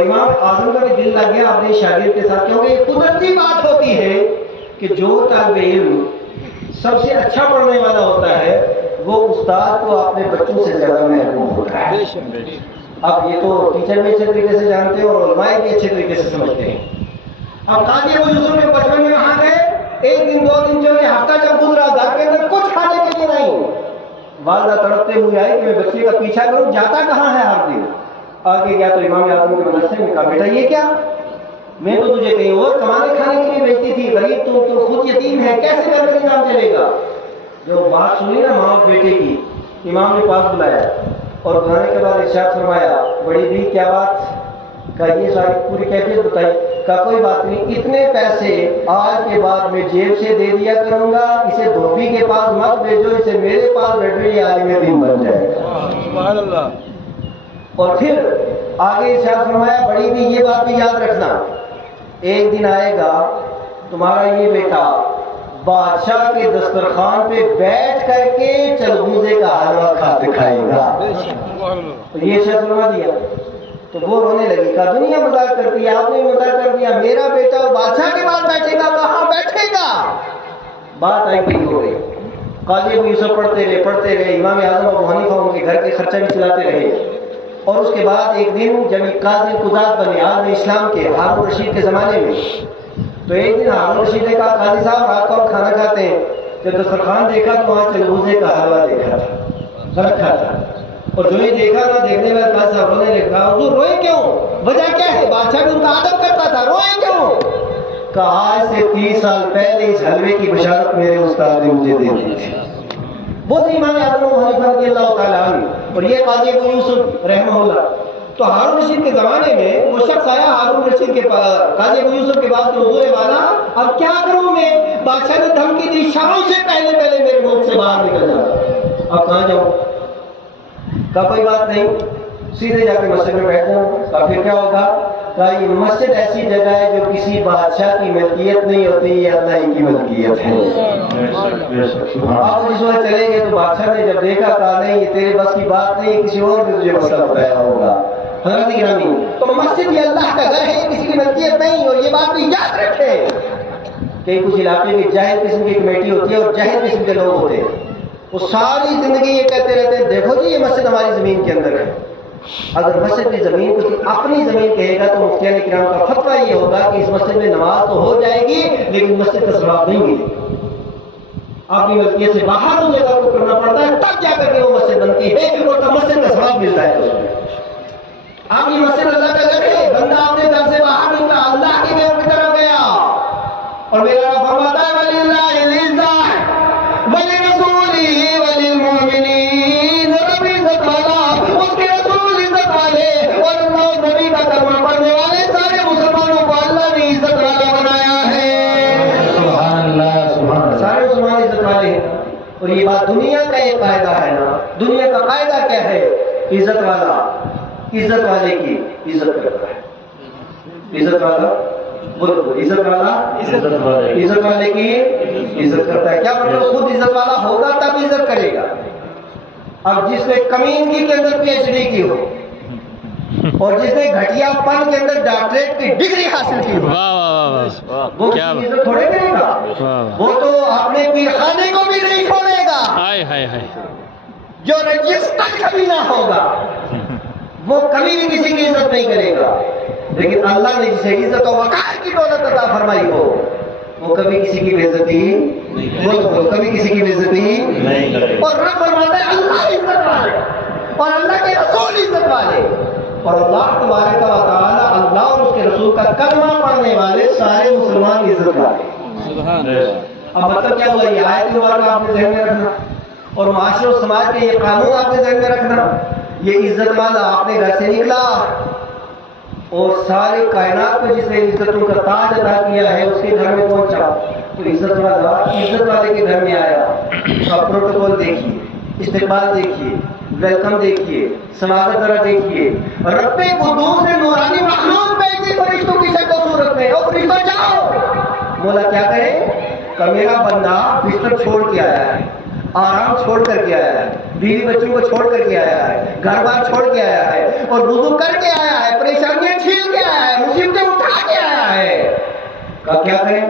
امام اعظم کا بھی دل لگ گیا اپنے شاگرد کے ساتھ، کیونکہ یہ قدرتی بات ہوتی ہے کہ جو طالب علم سب سے اچھا پڑھنے والا ہوتا ہے وہ استاد کو اپنے بچوں سے زیادہ محبوب ہوتا ہے۔ اب یہ تو ٹیچر بھی اچھے طریقے سے جانتے ہیں اور علماء بھی اچھے طریقے سے سمجھتے ہیں۔ اب قاضی ابو یوسف کے بچپن میں وہاں گئے، ایک دن دو دن چلے، ہفتہ جب گزرا، گھر کے اندر کچھ کھانے کے لیے نہیں۔ والدہ تڑپتے ہوئے آئی کہ میں بچے کا پیچھا کروں، جاتا کہاں ہے ہر دن؟ آگے گیا تو امام اعظم کے مدرسے میں، کہا بیٹا یہ کیا؟ میں تو تجھے کہیں اور کمانے کھانے کے لیے بھیجتی تھی، غریب تو خود یتیم ہے، کیسے گھر کا نظام چلے گا؟ جو بات سنی نا ماں بیٹے کی، امام نے پاس بلایا اور بلانے کے بعد ارشاد فرمایا، بڑی بھی کیا بات؟ کہا یہ ساری پوری کیفیت بتائی۔ کہا کوئی بات نہیں، اتنے پیسے آج کے بعد میں جیب سے دے دیا کروں گا، اسے دھوبی کے پاس مت بھیجو، اسے میرے پاس بیٹھو، یہ عالم دین بن جائے گا۔ سبحان اللہ۔ اور پھر آگے ارشاد فرمایا، بڑی بھی یہ بات بھی یاد رکھنا، ایک دن آئے گا تمہارا یہ بیٹا بادشاہ کے دسترخوان پہ بیٹھ کر کے چلغوزے کا حلوہ کھاتے کھائے گا۔ تو یہ ارشاد فرما دیا تو وہ رونے لگی، کہا دنیا مذاق کرتی ہے، آپ نے مذاق کر دیا، میرا بیٹا بادشاہ کے پاس بیٹھے گا، کہاں بیٹھے گا؟ بات آئی گئی ہو گئی۔ قاضی ابو یوسف پڑھتے رہے، امام اعظم ابو حنیفہ ان کے گھر کے خرچہ بھی چلاتے رہے۔ اور اس کے بعد ایک دن جب قاضی قضات بنے عالم اسلام کے ہارون رشید کے زمانے میں، تو ایک دن ہارون رشید نے کہا قاضی صاحب رات کو ہم کھانا کھاتے ہیں، جب دسترخوان دیکھا تو وہاں چلغوزے کا حلوہ دیکھا تھا، رکھا تھا، اور جو یہ دیکھا نا، دیکھنے میں قاضی صاحب رونے لگا، حضور روئے کیوں؟ وجہ کیا ہے؟ بادشاہ بھی ان کا ادب کرتا تھا، روئے کیوں؟ کہا آج سے 30 سال پہلے اس حلوے کی بشارت میرے استاد نے مجھے دے دی تھی۔ وہ تھے امام اعظم ابو حنیفہ رضی اللہ تعالیٰ عنہ، اور یہ قاضی ابو یوسف رحمہ اللہ۔ تو ہارون رشید کے زمانے میں وہ شخص آیا ہارون رشید کے پاس، قاضی ابو یوسف کے پاس، کہ حضور والا اب کیا کروں میں؟ بادشاہ نے دھمکی دی شام سے پہلے میرے ملک سے باہر نکل جاؤ۔ اب کہاں جاؤں؟ کہا کوئی بات نہیں، سیدھے جا کے مسجد میں بیٹھ جاؤں۔ کہا پھر کیا ہوگا؟ کہا یہ مسجد ایسی جگہ ہے جو کسی بادشاہ کی ملکیت نہیں ہوتی، یہ اللہ ہی کی ملکیت ہے۔ آپ جس وقت چلیں گے تو بادشاہ نے جب دیکھا، کہا نہیں یہ تیرے بس کی بات نہیں، کسی اور نے تجھے مسئلہ بتایا ہوگا۔ حضرت گرامی، تو مسجد یہ اللہ کا گھر ہے، یہ کسی کی ملکیت نہیں، اور یہ بات بھی یاد رکھیں کہ کچھ علاقے میں جاہل قسم کی کمیٹی ہوتی ہے اور جاہل قسم کے لوگ ہوتے ہیں، وہ ساری زندگی یہ کہتے رہتے ہیں دیکھو جی یہ مسجد ہماری زمین کے اندر ہے۔ اگر مسجد کی زمین کو اپنی زمین کہے گا تو مفتیان کرام کا فتویٰ یہ ہوگا کہ اس مسجد میں نماز تو ہو جائے گی لیکن مسجد کا ثواب نہیں ملے گا۔ اپنی مسجد سے باہر اس جگہ کو کرنا پڑتا ہے، تب جا کر کے وہ مسجد بنتی ہے اور تب مسجد کا ثواب ملتا ہے۔ آپ کی مسجد اللہ کا گھر ہے، بندہ اپنے گھر سے باہر نکلا، اللہ کے گھر کی طرف گیا، اور میرا رب فرماتا ہے وَلِلَّهِ الْعِزَّةُ وَلِرَسُولِهِ وَلِلْمُؤْمِنِينَ، رب عزت والا، اس کے رسول عزت والے، اور اللہ و نبی کا کلمہ پڑھنے والے سارے مسلمانوں کو اللہ نے عزت والا بنایا ہے۔ سبحان اللہ، سبحان اللہ، سارے مسلمان عزت والے ہیں۔ اور یہ بات دنیا کا ایک قاعدہ ہے نا، دنیا کا قاعدہ کیا ہے؟ عزت والا عزت والے کی عزت کرتا ہے، عزت والا عزت والا عزت والے کی عزت کرتا ہے۔ کیا مطلب؟ خود عزت والا ہوگا تب عزت کرے گا۔ اب جس نے کمینگی کے اندر PhD کی ہو اور جس نے گھٹیا پن کے اندر ڈاکٹریٹ کی ڈگری حاصل کی ہو، وہ عزت تھوڑے کرے گا، وہ تو اپنے پیر خانے کو بھی نہیں چھوڑے گا۔ جو رجسٹر کبھی نہ ہوگا وہ کبھی بھی کسی کی عزت نہیں کرے گا، لیکن اللہ نے جسے عزت و وقار کی دولت عطا فرمائی ہو وہ کبھی کسی کی بے عزتی کبھی کسی کی بے عزتی نہیں کرے۔ اور رب فرماتا ہے اللہ عزت والے اور اللہ کے رسول عزت والے، اور اللہ تبارک و تعالی اللہ اور اس کے رسول کا کلمہ پڑھنے والے سارے مسلمان عزت والے۔ سبحان اللہ۔ اب مطلب کیا ہوا؟ یہ آیت مبارکہ آپ نے ذہن میں رکھنا، اور معاشرے و سماج کے یہ قانون آپ نے ذہن میں رکھنا۔ یہ عزت والا اپنے گھر سے نکلا اور سارے کائنات کو جس نے عزتوں کا تاج عطا کیا ہے اس کے گھر میں پہنچا، تو عزت والا عزت والے کے گھر میں آیا، تو پروٹوکول دیکھیے، استقبال دیکھیے، ویلکم دیکھیے، سماغت ذرا دیکھیے۔ رب قدوس نے نورانی مخلوق بھیجی فرشتوں کی شکل و صورت میں، اور فرشتہ جاؤ، بولا کیا کرے؟ کہ میرا بندہ بستر چھوڑ کے آیا ہے، آرام چھوڑ کر کے آیا ہے، بیوی بچوں کو چھوڑ کر کے آیا ہے، گھر بار چھوڑ کے آیا ہے، اور وضو کر کے آیا ہے، پریشانیاں چھیل अब क्या करें?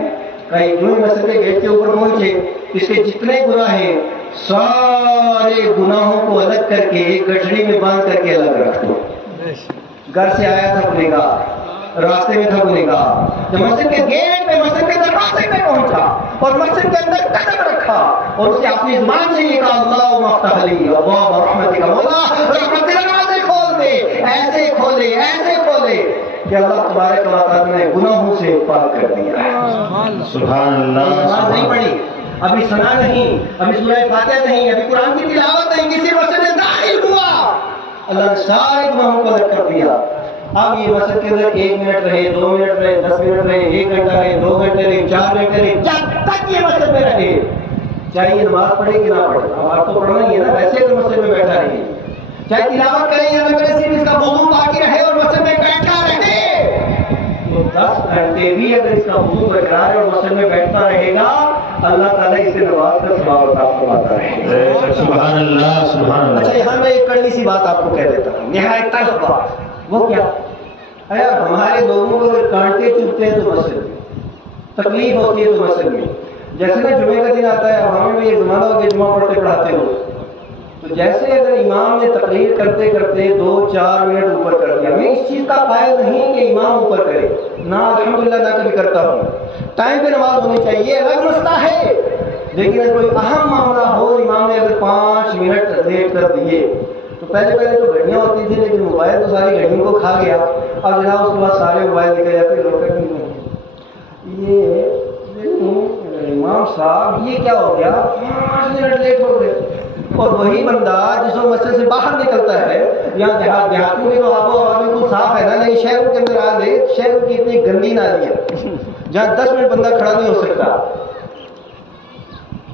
कहीं यूं ही मस्जिद के गेट के ऊपर पहुंचे, इसके जितने गुनाह हैं सारे गुनाहों को अलग करके एक गठरी में बांध करके अलग रख दो। घर से आया था गुनहगार, रास्ते में था गुनहगार, जब मस्जिद के गेट पे, मस्जिद के दरवाजे पे पहुंचा और मस्जिद के अंदर कदम रखा और उसने अपनी जुबान से ये कहा, अल्लाह मफ्तह ली अब्वाब रहमतिका, मौला रहमत के दरवाजे खोल दे, ऐसे खोले कि अल्लाह तबारक व तआला ने गुनाहों से पाक कर दिया। सुभान अल्लाह। नमाज नहीं पढ़ी, अभी सुना नहीं, अभी सूरह फातिहा नहीं, अभी कुरान की तिलावत नहीं, किसी मस्जिद में दाखिल हुआ, अल्लाह ने सारे गुनाहों को अलग कर दिया। अब ये मस्जिद के अंदर 1 मिनट रहे, 2 मिनट रहे, 10 मिनट रहे, 1 घंटा रहे, 2 घंटे रहे, 4 घंटे रहे, जब तक ये मस्जिद में रहे, चाहे ये नमाज पढ़े कि ना पढ़े, अब आप तो पढ़ना ही है ना, वैसे अगर मस्जिद में बैठा रहे, चाहे तिलावत करे या ना करे, सिर्फ इसका वुजू बाकी रहे और मस्जिद में बैठा रहे, तो 10 घंटे भी अगर इसका वुजू बरकरार है और मस्जिद में बैठता रहेगा, अल्लाह ताला इसे नमाज का सवाब अता फरमाता है। सुभान अल्लाह, सुभान अल्लाह। अच्छा, यहाँ मैं एक कड़वी सी बात आपको कह देता हूँ, निहायत तल्ख बात। वो क्या? अरे हमारे लोगों को अगर कांटे चुभते हैं तो मस्जिद में, तकलीफ होती है तो मस्जिद में, जैसे ना जुमे का दिन आता है, हमें भी ये ज़माना हो गया जुमा पढ़ते पढ़ाते हो, तो जैसे अगर इमाम ने तकरीर करते करते 2-4 मिनट ऊपर कर दिया, मैं इस चीज़ का कायल नहीं कि इमाम ऊपर करे ना, अल्हम्दुलिल्लाह ना कभी करता हूँ, टाइम पे नमाज होनी चाहिए, अलग मसला है, लेकिन अगर कोई अहम मामला हो, इमाम ने अगर 5 मिनट लेट कर दिए, तो पहले तो घड़ियाँ होती थी, लेकिन मोबाइल तो सारी घड़ियों को खा गया। अब जनाब उसके बाद सारे मोबाइल निकल जाते, ये इमाम साहब ये क्या हो गया, 5 मिनट लेट हो गए। और वही बंदा जिसको मस्जिद से बाहर निकलता है, यहाँ देहातों में तो आबो हवा बिल्कुल साफ है ना, नहीं शहरों के अंदर आ गए, शहरों की इतनी गंदी नाली है जहाँ 10 मिनट बंदा खड़ा नहीं हो सकता।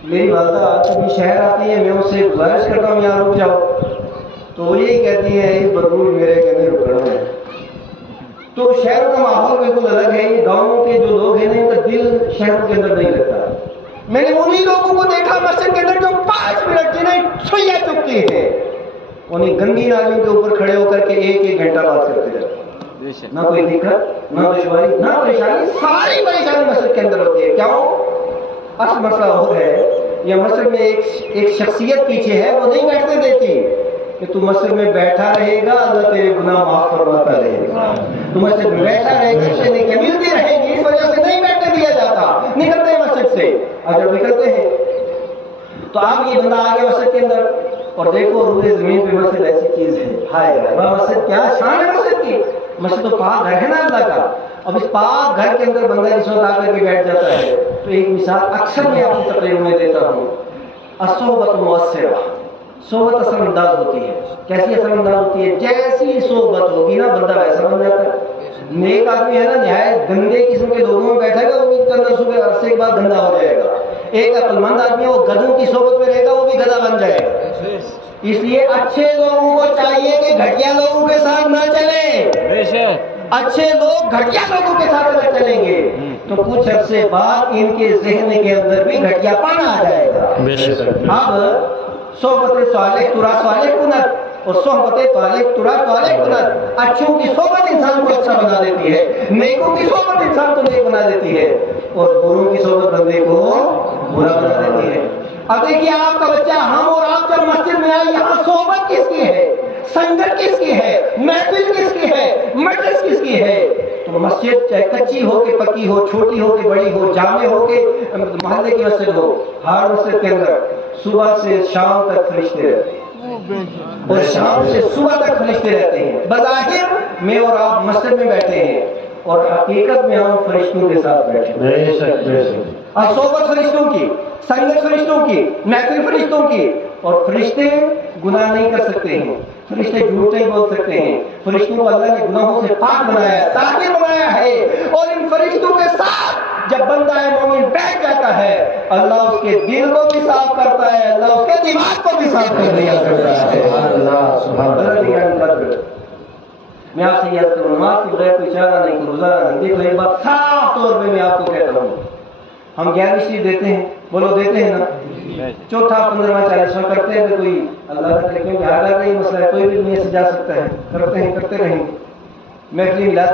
मेरी वालदा कभी शहर आती है, मैं उससे गुजारिश करता हूँ यहाँ रुक जाओ, तो वो यही कहती है इस बदबू मेरे के अंदर रुकना है। तो शहरों का माहौल बिल्कुल अलग है, ये गाँव के जो लोग हैं ना, इनका दिल शहरों के अंदर नहीं लगता। मैंने उन्हीं लोगों को देखा मस्जिद के अंदर जो 5 मिनट जिन्हें छुइया चुकती है, उन्हीं गंदी नालियों के ऊपर खड़े होकर के 1-1 घंटा बात करते रहते, ना कोई दिक्कत, ना दुश्वारी, ना परेशानी, सारी परेशानी मस्जिद के अंदर होती है। क्यों? असल मसला वो है, या मस्जिद में एक शख्सियत पीछे है, वो नहीं बैठने देती कि तू मस्जिद में बैठा रहेगा, अल्लाह तेरे गुनाह माफ फरमाता रहेगा, तू मस्जिद में बैठा रहेगा, तुझे नेकियां मिलती रहेगी, इस वजह से नहीं बैठने दिया जाता, निकलते हैं मस्जिद से। और जब निकलते हैं तो आप ये बंदा आ गया मस्जिद के अंदर और देखो रूए जमीन पे मस्जिद ऐसी चीज है, हाय मस्जिद क्या शान है मस्जिद की, मस्जिद तो पाक घर है ना अल्लाह का। अब इस पाक घर के अंदर बंदा जिस वक्त आकर के बैठ जाता है, तो एक मिसाल अक्सर मैं आपकी तकरीर में देता हूँ, असोबत मुअस्सिरा, सोबत असरअंदाज होती है। कैसी असरअंदाज होती है? जैसी सोबत होगी ना बंदा वैसा बन जाता है। नेक आदमी है ना, निहायत गंदे किस्म के लोगों में बैठेगा, उम्मीद करना सुबह अरसे के बाद गंदा हो जाएगा। एक अक्लमंद आदमी वो गधों की सोबत में रहेगा, वो भी गधा बन जाएगा। इसलिए अच्छे लोगों को चाहिए कि घटिया लोगों के साथ ना चले। अच्छे लोग घटिया लोगों के साथ अगर चलेंगे तो कुछ अरसे बाद इनके ज़हन के अंदर भी घटियापन आ जाएगा। अब सोबत सालेह तुरा सालेह कुनत और सोहबत तालिक तुरा तालिक कुनत, अच्छों की सोबत इंसान को अच्छा बना देती है, नेकों की सोबत इंसान को नेक बना देती है, और बुरों की सोबत बंदे को बुरा बना देती है। अब देखिए आपका बच्चा, हम और आप जब मस्जिद में आए, यहाँ सोबत किसकी है, संगत किसकी है, महफिल किसकी है, मजलिस किसकी है? तो मस्जिद चाहे कच्ची हो के पक्की हो, छोटी हो के बड़ी हो, जामे हो के मोहल्ले की मस्जिद हो, हर मस्जिद के अंदर सुबह से शाम तक फरिश्ते रहते हैं और शाम से सुबह तक फरिश्ते रहते हैं। बज़ाहिर मैं और आप मस्जिद में बैठे हैं और हकीकत में हम फरिश्तों के साथ बैठे हैं। और सोबत फरिश्तों की, संगत फरिश्तों की, महफिल फरिश्तों की, और फरिश्ते गुनाह नहीं कर सकते हैं, फरिश्ते झूठ नहीं बोल सकते हैं। फरिश्तों को अल्लाह ने गुनाहों से पाक बनाया है, ताहिर बनाया है, और इन फरिश्तों के साथ जब बंदा मोमिन बैठ जाता है, अल्लाह उसके दिल को भी साफ करता है, अल्लाह उसके दिमाग को भी साफ कर दिया करता है। मैं आपसे याद करूँ, नमाज के बगैर कोई चारा नहीं, कोई गुजारा नहीं। देखो एक बात साफ तौर पे मैं आपको कहता हूँ, हम 11वीं शरीफ देते हैं, बोलो देते हैं ना, चौथा 15वां 40वां करते हैं, कोई अल्लाह का क्योंकि हर का ही मसला है, कोई भी नहीं से जा सकता है, करते हैं, करते रहेंगे। महफिल मिलाद